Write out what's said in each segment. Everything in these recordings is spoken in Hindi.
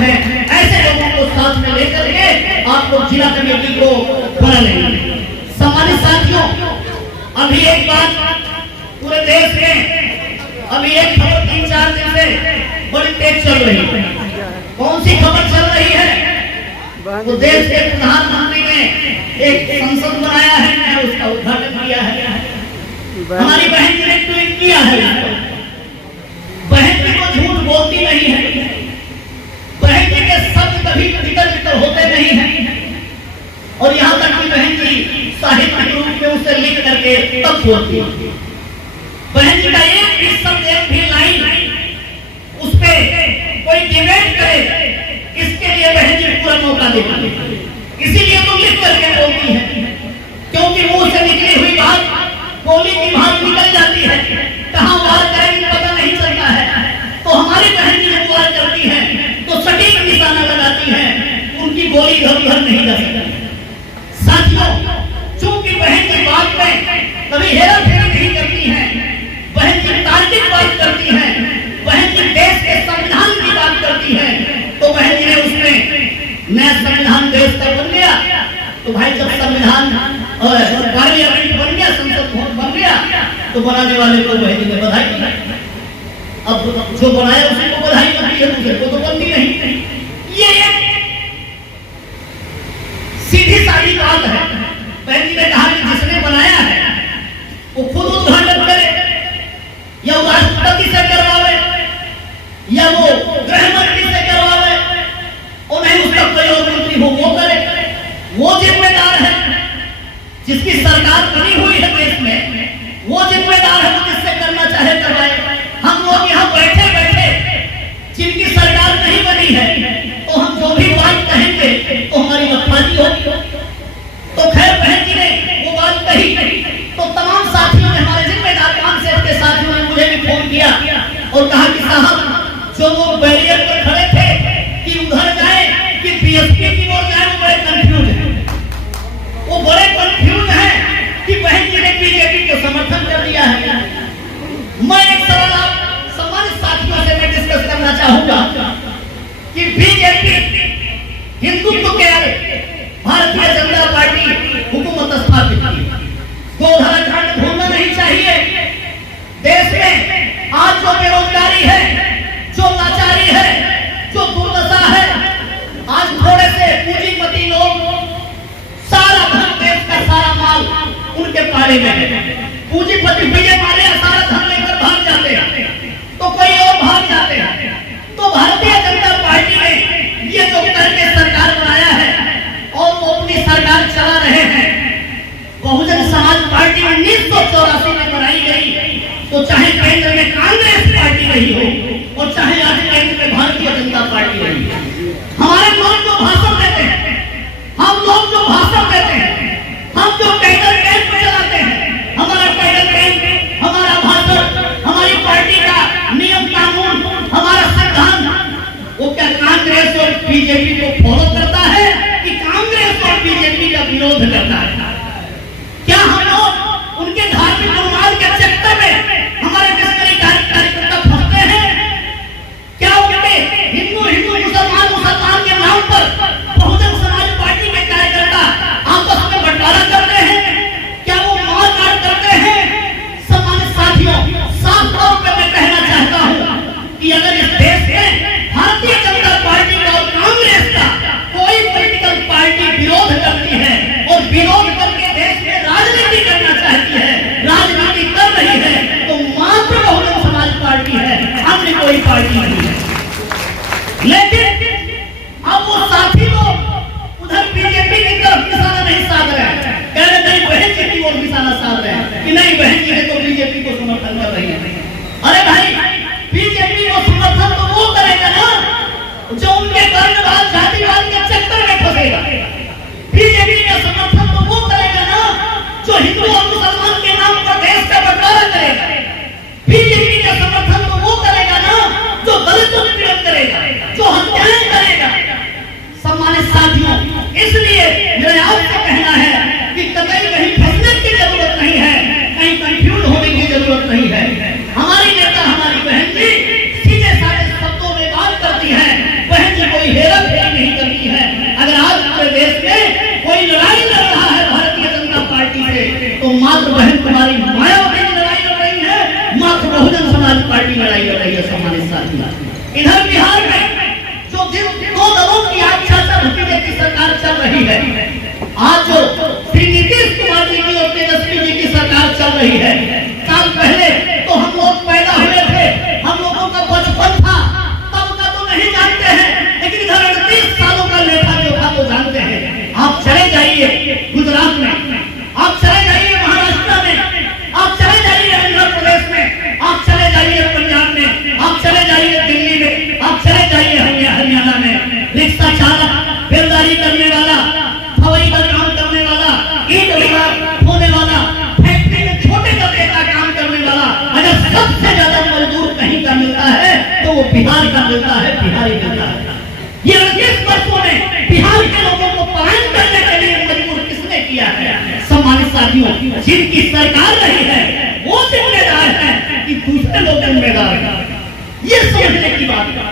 हैं, ऐसे लोगों को साथ में लेकर के आप लोग जिला कमेटी को बना लेंगे। सम्मानित साथियों, अभी एक बात पूरे देश में अभी एक खबर 3-4 दिन से बड़ी तेज चल रही है। कौन सी खबर चल रही है? तो देश के प्रधानमंत्री ने एक संसद बनाया है, उसका उद्घाटन किया है। हमारी बहन जी ने ट्वीट किया है। बहन जी को झूठ बोलती नहीं है, बहन जी के शब्द कभी तितर-बितर होते नहीं हैं, और यहाँ तक कि बहन जी साहित्य रूप में उसे लिख करके तब बोलती है। बहन जी का एक शब्द, एक भी लाइन उस पे कोई डिबेट करे, इसके लिए बहन जी पूरा मौका देती है। इसीलिए तो लिख करके बोलती है, क्योंकि मुंह से निकली हुई बात गोली की भाग निकल जाती है, कहाँ वार करेंगे पता नहीं चलता है। तो हमारी बहन जी जब वार करती है तो सटीक निशाना लगाती है, उनकी गोली इधर-उधर नहीं जा सकती। साथियों, चूंकि बहन की बात में कभी हेरा-फेरी नहीं करती है, बहन जी तार्किक बात करती है, बहन जी देश के संविधान की बात करती है, तो बहन जी ने उसमें नया संविधान देश का बन गया। तो भाई जब संविधान पार्लियामेंट बन गया, संसद भवन बन गया, तो बनाने वाले को बहन जी ने बधाई दी। अब जो बनाया उसी को बधाई मिलती है, दूसरे को तो बनती नहीं। ये सीधी सादी बात है। बहन जी ने कहा कि जिसने बनाया है वो खुद उद्घाटन करे, या राष्ट्रपति से करवावे, या वो गृह मंत्री से करवावे, और नहीं उसका कोई और मंत्री हो वो करे। वो जिम्मेदार है, जिसकी सरकार बनी हुई है देश में, वो जिम्मेदार है, वो जिससे करना चाहे करवाए। हम लोग यहाँ बैठे बैठे जिनकी सरकार नहीं बनी है, तो हम जो भी बात कहेंगे तो हमारी बदमाशी होगी। तो खैर बहन जी ने वो बात कही, तो तमाम साथियों ने, हमारे जिम्मेदार काम से के साथियों ने मुझे भी फोन किया और कहा कि साहब जो वो बैरियर पर खड़े थे कि उधर जाए कि बीएसपी की ओर जाए, वो बड़े कंफ्यूज है। वो बड़े कंफ्यूज है कि बहन जी ने बीजेपी को समर्थन कर दिया है। मैं एक सवाल आप सम्मानित साथियों से मैं डिस्कस करना चाहूंगा कि बीजेपी हिंदुत्व के भारतीय जनता पार्टी हुकूमत स्थापित की, गोधन खंड भूलना नहीं चाहिए। देश में आज जो बेरोजगारी है, जो लाचारी है, जो दुर्दशा है, आज थोड़े से पूंजीपति लोग सारा धन, देश का सारा माल उनके पाले में है। पूंजीपति विजय माल्या सारा धन लेकर भाग जाते हैं, तो कोई और भाग जाते हैं। तो भारतीय जनता पार्टी ने ये जो करके सरकार बनाया है और वो अपनी सरकार चला रहे हैं। बहुजन समाज पार्टी 1984 में बनाई गई, तो चाहे केंद्र में कांग्रेस पार्टी रही हो और चाहे आज केंद्र में भारतीय जनता पार्टी रही हो, हमारे लोग जो भाषण देते हैं, हम लोग जो भाषण देते हैं, हम जो कैडर कैंप चलाते हैं, हमारा कैडर कैंप, हमारा भाषण, हमारी पार्टी का नियम कानून, हमारा संविधान, वो क्या कांग्रेस और बीजेपी को फॉलो करता है कि कांग्रेस और बीजेपी का विरोध करता है? क्या हम लोग उनके धार्मिक अनुमान के चक्कर में हमारे मिशनरी कार्यकर्ता फंसते हैं? क्या उनके हिंदू हिंदू मुसलमान मुसलमान के नाम पर बहुजन समाज पार्टी के कार्यकर्ता आपस में बंटवारा करते हैं? क्या वो मारकाट करते हैं? सम्मानित साथियों, साफ तौर पर मैं कहना चाहता हूँ कि अगर इस देश में भारतीय जनता पार्टी का और कांग्रेस का कोई पॉलिटिकल पार्टी विरोध करती है और विरोध करके देश में राजनीति करना चाहती है, राजनीति कर रही है, तो मात्र बहुजन समाज पार्टी है, अन्य कोई पार्टी नहीं है। लेकिन अब वो साथी लोग उधर बीजेपी की तरफ निशाना नहीं साध रहे हैं, कह रहे नहीं बहन जी की ओर निशाना साध रहे हैं कि नहीं बहन जी तो बीजेपी को समर्थन कर रही है। अरे भाई, बीजेपी को समर्थन तो वो करेगा ना जो उनके वर्णवाद जातिवाद के चक्कर में फंसेगा। बीजेपी का समर्थन तो वो करेगा ना जो हिंदू और मुसलमान के नाम पर देश का बंटवारा करेगा। बीजेपी का समर्थन तो वो करेगा ना जो दलितों की पीड़ित करेगा, जो हत्याएं करेगा। सम्मानित साथियों, इसलिए मेरा आपसे कहना है कि कतई कहीं फंसने की जरूरत नहीं है, कहीं कंफ्यूज होने की जरूरत नहीं है। हमारी नेता, हमारी बहन जी सीधे साधे शब्दों में बात करती है। बहन तुम्हारी मायावती लड़ाई लड़ रही है, मात्र बहुजन समाज पार्टी लड़ाई लड़ रही है। सम्मानित साथियों, इधर बिहार में जो दो दलों की आज चर्चा भतीजे की सरकार चल रही है, आज जो श्री नीतीश कुमार जी की और तेजस्वी जी की सरकार चल रही है, साल पहले तो हम लोग पैदा हुए थे, हम लोगों का बचपन था, तब का तो नहीं जानते हैं, लेकिन इधर 38 सालों का लेखा जोखा तो जानते हैं। आप चले जाइए गुजरात में, आप चले जाइए महाराष्ट्र में, आप चले जाइए आंध्र प्रदेश में, आप चले जाइए पंजाब में, आप चले जाइए दिल्ली में, आप चले जाइए हरियाणा में, रिक्शा चालक, बेलदारी करने वाला, हवाई का काम करने वाला, ईंट ढोने वाला, फैक्ट्री में छोटे दर्जे का काम करने वाला, अगर सबसे ज्यादा मजदूर कहीं का मिलता है तो वो बिहार का मिलता है, बिहारी मिलता है। ये 38 वर्षों में बिहार के लोगों को पलायन करने के लिए मजबूर किसने किया है? सम्मानित साथियों, जिनकी सरकार रही है वो जिम्मेदार है कि दूसरे लोग जिम्मेदार हैं, ये समझने की बात है।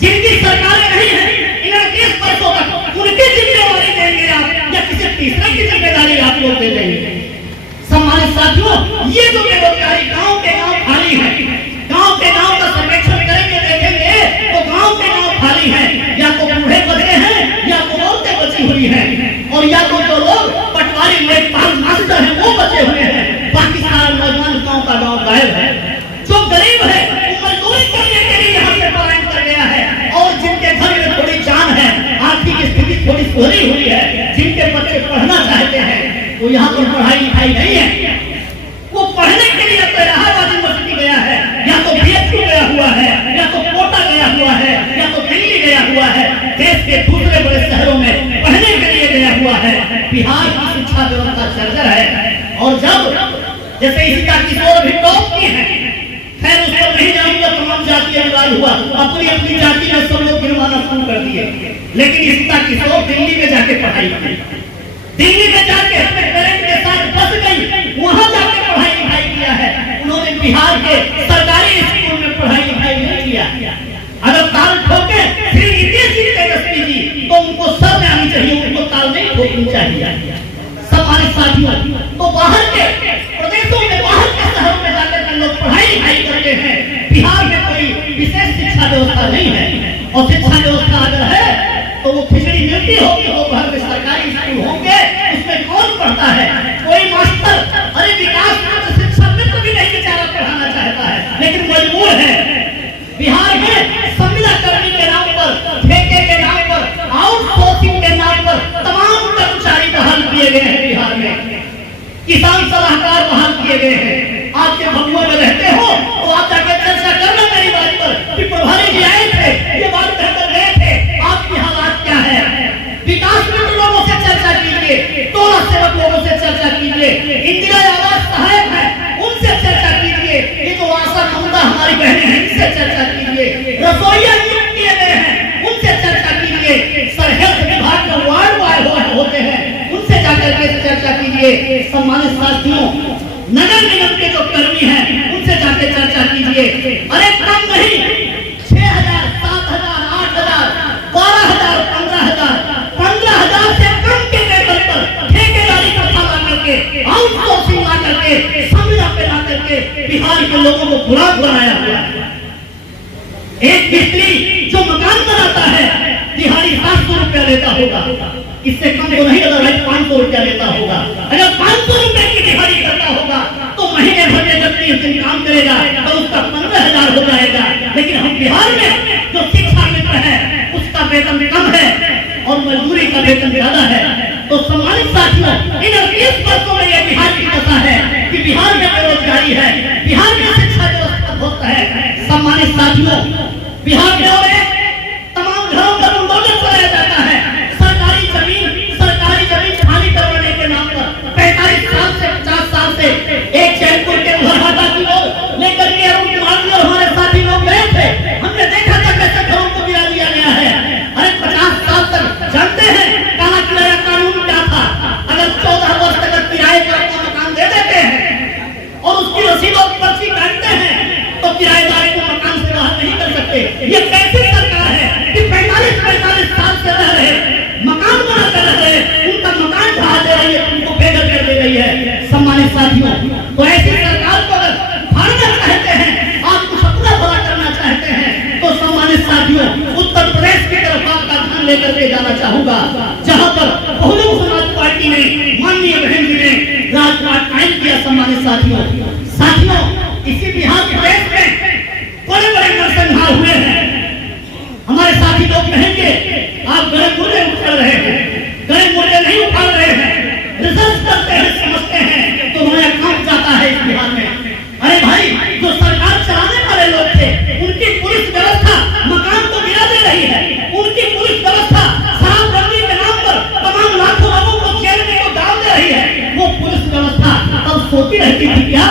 जिनकी सरकारें नहीं है, इन 38 वर्षों तक उनकी जिम्मेदारी देंगे आप या किसी तीसरे की जिम्मेदारी आप लोग दे देंगे? सम्मानित साथियों, ये जो बेरोजगारी गांव के गांव खाली है, गांव के गांव का सर्वेक्षण करेंगे देखेंगे तो गांव के गांव खाली है, या तो बूढ़े बचे हैं या तो औरतें बची हुई हैं, और या तो जो लोग पटवारी लेखपाल मास्टर हैं वो बचे हुए हैं, बाकी सारा नौजवान गांव का गांव गायब है। जो गरीब है वो मजदूरी करने के लिए यहाँ से पलायन कर गया है, और जिनके घर में थोड़ी जान है, आर्थिक स्थिति थोड़ी सुधरी हुई है, जिनके बच्चे पढ़ना चाहते हैं, वो यहाँ पर पढ़ाई लिखाई नहीं है, वो पढ़ने के लिए तो इलाहाबाद यूनिवर्सिटी गया है, या तो बीएचयू गया हुआ है, या तो कोटा गया हुआ है, या तो दिल्ली गया हुआ है, देश के दूसरे बड़े शहरों में पढ़ने के लिए गया हुआ है। बिहार की शिक्षा व्यवस्था चर्चा है, और जब जैसे इसका किशोर भी टॉप की है, खैर उस पर नहीं जाऊंगा, तमाम जातीय विवाद हुआ, अपनी अपनी जाति में सब लोग गिरवाना शुरू कर दिए, लेकिन इसका किशोर दिल्ली में जाके पढ़ाई की, दिल्ली में जाके अपने पेरेंट्स के साथ बस गई, वहां जाके पढ़ाई लिखाई किया है। उन्होंने बिहार के सरकारी स्कूल में पढ़ाई लिखाई नहीं किया। अगर ताल ठोके श्री नीतीश जी तेजस्वी जी तो उनको सर में आनी चाहिए, उनको ताल नहीं ठोकनी चाहिए। सम्मानित साथियों, तो बाहर के प्रदेशों में, बाहर के शहरों में जाकर लोग पढ़ाई लिखाई करते हैं, बिहार में कोई विशेष शिक्षा व्यवस्था नहीं है, और शिक्षा व्यवस्था अगर है तो वो खिचड़ी मिलती होगी, दोपहर में सरकारी स्कूल होंगे, उसमें कौन पढ़ता है? कोई मास्टर, अरे विकास मित्र, शिक्षा मित्र भी नहीं बेचारा पढ़ाना चाहता है, लेकिन मजबूर है। बिहार में संविदा कर्मी के नाम पर, ठेके के नाम पर, आउटसोर्सिंग के नाम पर तमाम कर्मचारी बहाल किए गए हैं बिहार में, किसान सलाहकार बहाल किए गए हैं। आप के भगवा में रहते हो तो आप जाकर चर्चा करना मेरी बात पर कि प्रभारी जी आए थे, ये बात कहकर गए थे, आपकी हालात क्या है? विकास मित्र लोगों से चर्चा कीजिए, टोला सेवक लोगों से चर्चा कीजिए, इंदिरा आवास सहायक है उनसे चर्चा कीजिए, ये जो आशा ममता हमारी बहनें हैं इनसे चर्चा कीजिए, रसोइया नियुक्त किए गए हैं उनसे चर्चा कीजिए, हेल्थ विभाग का वार्ड बॉय होते हैं उनसे जाकर के चर्चा कीजिए। सम्मानित साथियों, नगर निगम के जो कर्मी हैं उनसे जाकर चर्चा कीजिए। अरे कम नहीं, 6,000, 7,000, 8,000, 12,000, 15,000, 15,000 से कम के वेतन पर ठेकेदारी का ला करके, आउटसोर्सिंग ला करके, संविदा पे ला करके बिहार के लोगों को गुलाम बनाया हुआ है। एक मिस्त्री जो मकान बनाता है दिहाड़ी 700 रुपया लेता होगा, इससे कम तो नहीं, अगर 500 रुपया लेता होगा। अगर 500 रुपए की दिहाड़ी करता होगा तो महीने भर में जब 30 दिन काम करेगा तो उसका 15,000 हो जाएगा। लेकिन हम बिहार में जो शिक्षा मित्र है उसका वेतन कम है और मजदूरी का वेतन ज्यादा है। तो सम्मानित साथियों, इन 38 वर्षों में यह बिहार की दशा है कि बिहार में बेरोजगारी है, बिहार में शिक्षा व्यवस्था ध्वस्त है। सम्मानित साथियों, बिहार में और तमाम घरों पर आंदोलन चलाया जाता है, सरकारी जमीन खाली करवाने के नाम पर 45 साल से 50 साल से एक चैनपुर के उधरहाटा की लोग लेकर के अरुण कुमार जी और हमारे साथी लोग गए थे, हमने देखा था कैसे घरों को गिरा दिया गया है। अरे 50 साल तक जानते हैं काला किराया कानून क्या था? अगर 14 वर्ष तक किराए पर अपना मकान दे देते हैं और उसकी रसीद और पर्ची काटते हैं तो किराएदार को मकान से बाहर नहीं कर सकते। ये कैसी लेकर के जाना चाहूंगा, जहां पर बहुजन समाज पार्टी ने माननीय बहन जी ने राजपाट कायम किया। सम्मानित साथियों, इसी बिहार प्रदेश में बड़े बड़े नरसंहार हुए हैं। हमारे साथी लोग कहेंगे आप गड़े मुर्दे उछाल रहे हैं, गड़े मुर्दे नहीं उछाल रहे हैं, रिसर्च करते हैं, समझते हैं तो हमारा काम जाता है इस बिहार में। अरे भाई, जो सरकार चलाने वाले लोग थे उनकी पुलिस व्यवस्था मकान को गिरा दे रही है, उनकी पुलिस व्यवस्था शराबबंदी के नाम पर तमाम लाखों लोगों को जेल में डाल दे रही है। वो पुलिस व्यवस्था तब सोती रहती थी क्या?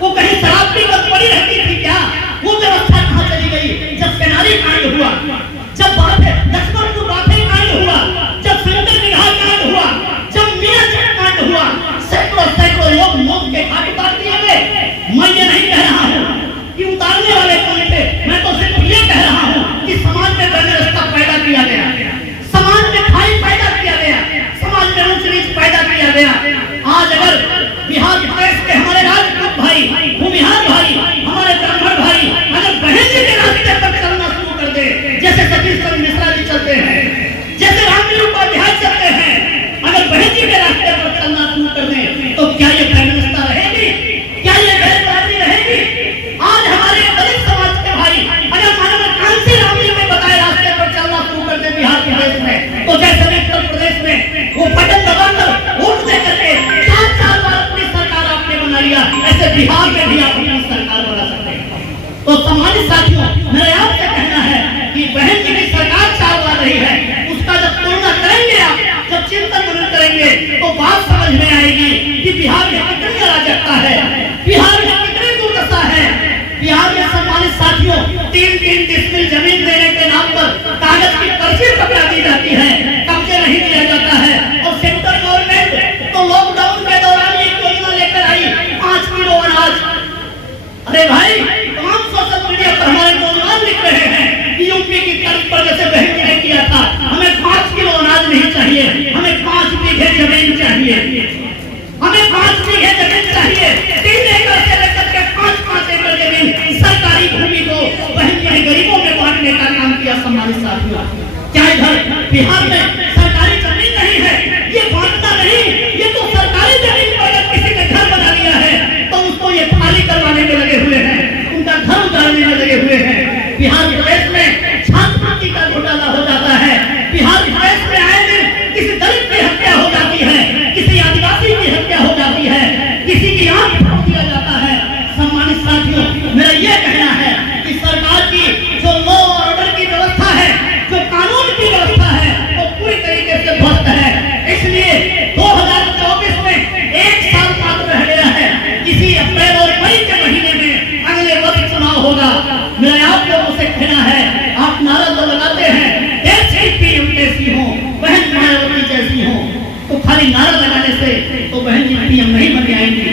वो कहीं शराब पीकर पड़ी रहती थी क्या? वो व्यवस्था कहाँ चली गई? जब सेनारी कांड हुआ, जब लक्ष्मणपुर बाफे कांड हुआ, जब संजय विवाह कांड हुआ, जब मियां कांड हुआ, सैकड़ों लोग मौत के घाट उतार दिए गए। मैं ये नहीं कह रहा हूँ कि उतारने वाले कौन थे, मैं तो सिर्फ ये कह रहा हूँ कि समाज में रास्ता पैदा किया गया, समाज में खाई पैदा किया गया, समाज में ऊंच नीच पैदा किया गया। आज अगर बिहार प्रदेश के हमारे राजपूत भाई, भूमिहार भाई, हमारे ब्राह्मण भाई अगर बहन जी के रास्ते पर चलना शुरू कर दे, जैसे सतीश चंद्र मिश्रा जी चलते हैं, जैसे रामवीर उपाध्याय चलते हैं, अगर बहन जी के रास्ते पर चलना शुरू कर दे तो क्या ये प्राइम रहेगी? क्या ये गैरकानूनी रहेगी? आज हमारे दलित समाज के भाई अगर मानव कांसी रामवीर में बताए रास्ते पर चलना शुरू कर दे बिहार प्रदेश में, तो जैसे उत्तर प्रदेश में वो बटन दबाकर वोट दे करके 4 बार अपनी सरकार आपने बना लिया, ऐसे बिहार में भी आप अपनी सरकार बना सकते हैं। तो सम्मानित साथियों, मेरा आपसे कहना है कि बहन जी की सरकार 4 बार रही है, उसका जब तुलना करेंगे आप, जब चिंतन मनन करेंगे तो बात समझ में आएगी कि बिहार में कितनी अराजकता है, बिहार में कितनी दुर्दशा है। बिहार में सम्मानित साथियों 3-3 डिसमिल जमीन देने के नाम पर कागज की पर्ची पकड़ा दी जाती है, कब्जे नहीं दिया जाता है। और सेंट्रल गवर्नमेंट तो लॉकडाउन के दौरान एक योजना लेकर आई 5 किलो अनाज। अरे भाई, तमाम सोशल मीडिया पर हमारे नौजवान लिख रहे हैं कि यूपी की तर्ज पर जैसे बहन ने किया था, हमें 5 किलो अनाज नहीं चाहिए, हमें 5 बीघे जमीन चाहिए, हमें 5 बीघे जमीन चाहिए। 3 एकड़ से लेकर के 5-5 एकड़ जमीन सरकारी भूमि को बहन जी ने गरीबों में बांटने का काम किया। सम्मानित साथियों, क्या इधर बिहार में सरकारी जमीन नहीं है? ये बांटना नहीं, ये तो सरकारी जमीन पर अगर किसी ने घर बना लिया है तो उसको ये खाली करवाने में लगे हुए हैं, उनका घर उजाड़ने में लगे हुए हैं। बिहार प्रदेश में छात्रवृत्ति का घोटाला हो जाता है, बिहार प्रदेश में आए दिन किसी दलित की हत्या हो जाती है, किसी आदिवासी की हत्या हो जाती है, किसी की आंख फोड़ दिया जाता है। सम्मानित साथियों, मेरा यह कहना है कि सरकार की जो लॉ और ऑर्डर की व्यवस्था है, जो कानून की व्यवस्था है, वो पूरी तरीके से ध्वस्त है। इसलिए 2024 में 1 साल मात्र रह गया है, इसी अप्रैल और मई के महीने में अगले वर्ष चुनाव होगा। मेरा आप लोगों से कहना है, आप नारा तो लगाते हैं देश की पीएम कैसी हो, बहन मायावती जैसी हो, तो खाली नारा लगाने से तो बहन जी पीएम नहीं बन जाएंगी।